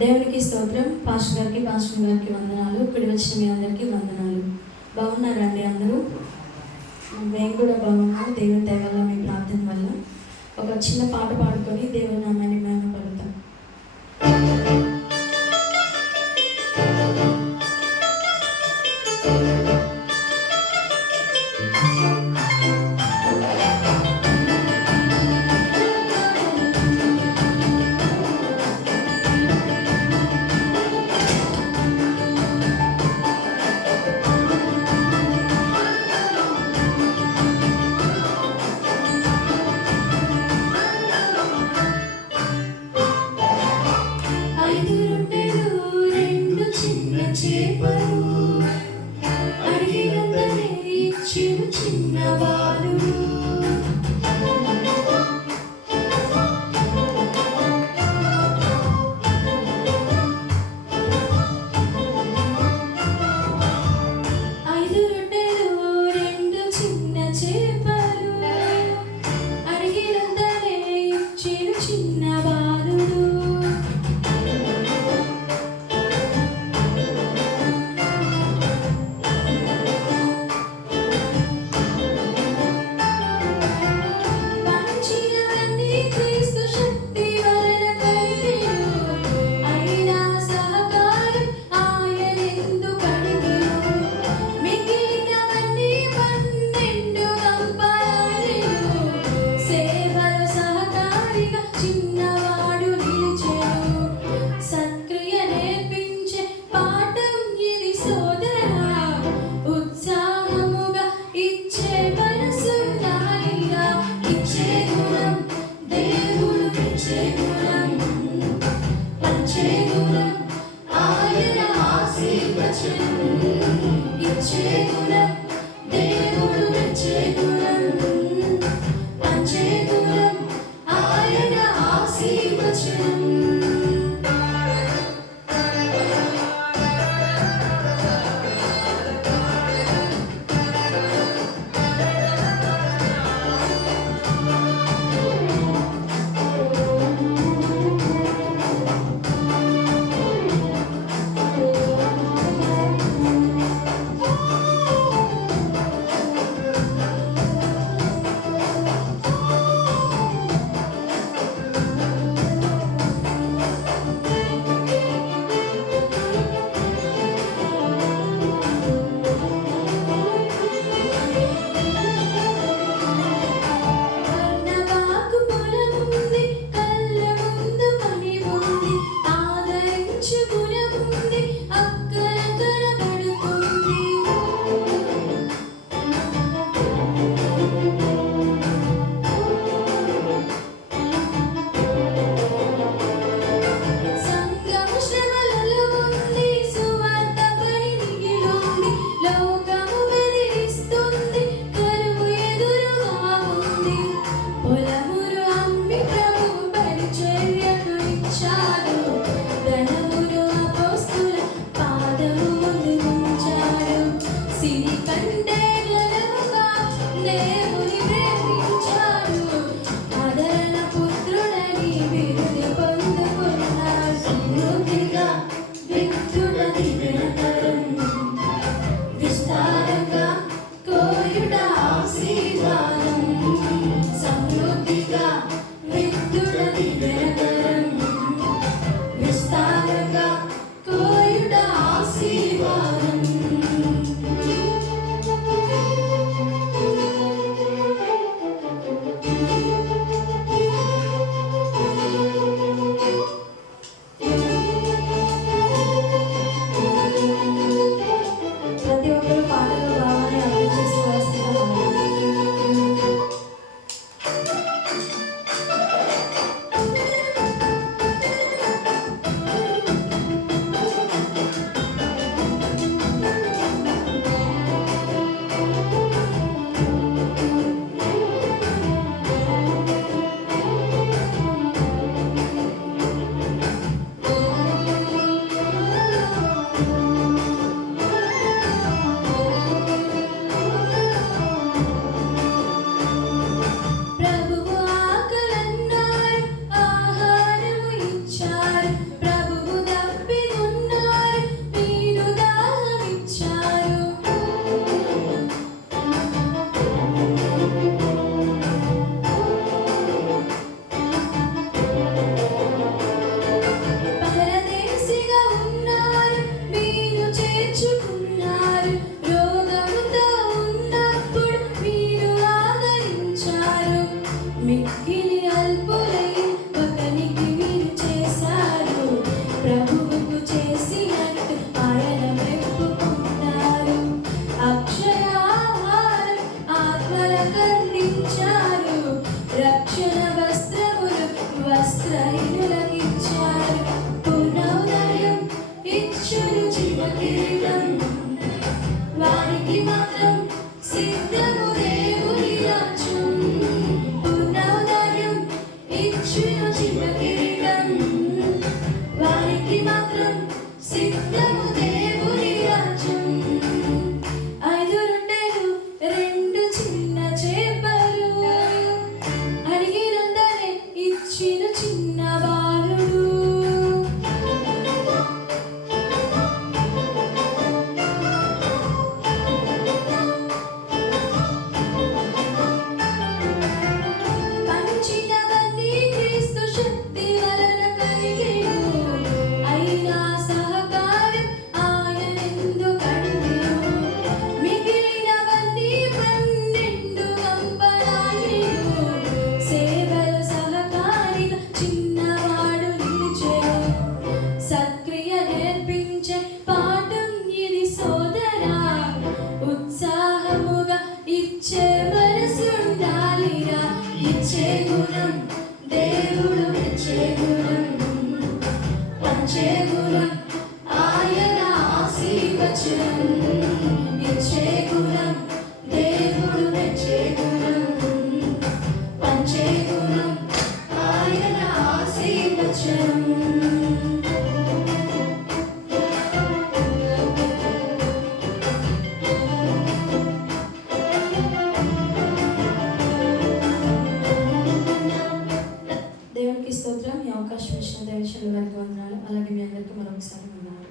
దేవునికి స్తోత్రం. పాస్టర్ గారికి వందనాలు. ఇక్కడ వచ్చిన మీ అందరికీ వందనాలు. బాగున్నారండి అందరూ? మేము కూడా బాగున్నాం. దేవుని దయ వల్ల, మీ ప్రార్థన వల్ల. ఒక చిన్న పాట పాడుకొని దేవుని నామాన్ని మహిమపడతాం. ఇచ్చిన చిన్న కిరీటం వారికి మాత్రం సిద్ధము దేవుని రాజ్యం. 5 రొట్టెలు 2 చిన్న చేపలు అడిగినందనే ఇచ్చిన చిన్న బాలుడు. పంచినవన్నీ క్రీస్తు శక్తి వలన కలిగెను, అయినా సహకారం ఆయనెందు కడిగెను. మిగిలినవన్నీ 12 గంపలాయెను, సేవలు సహకారిగా చిన్నవాడు నిలిచెను. సక్రియ నేర్పించే పాఠం ఇది సోదరా, ఉత్సాహముగా ఇచ్చే మనసుండాలిరా. ఇచ్చే గుణం దేవుడు మెచ్చే గుణం, పంచే గుణం ఆయన ఆశీర్వచనం. ఇచ్చే గుణం దేవుడు మెచ్చే గుణం, పంచే గుణం ఆయన ఆశీర్వచనం. దేవునికి స్తోత్రం. ఈ అవకాశం ఇచ్చిన దేవశైలి గారికి వందనాలు. అలాగే మీ అందరికీ మరొకసారి వందనాలు.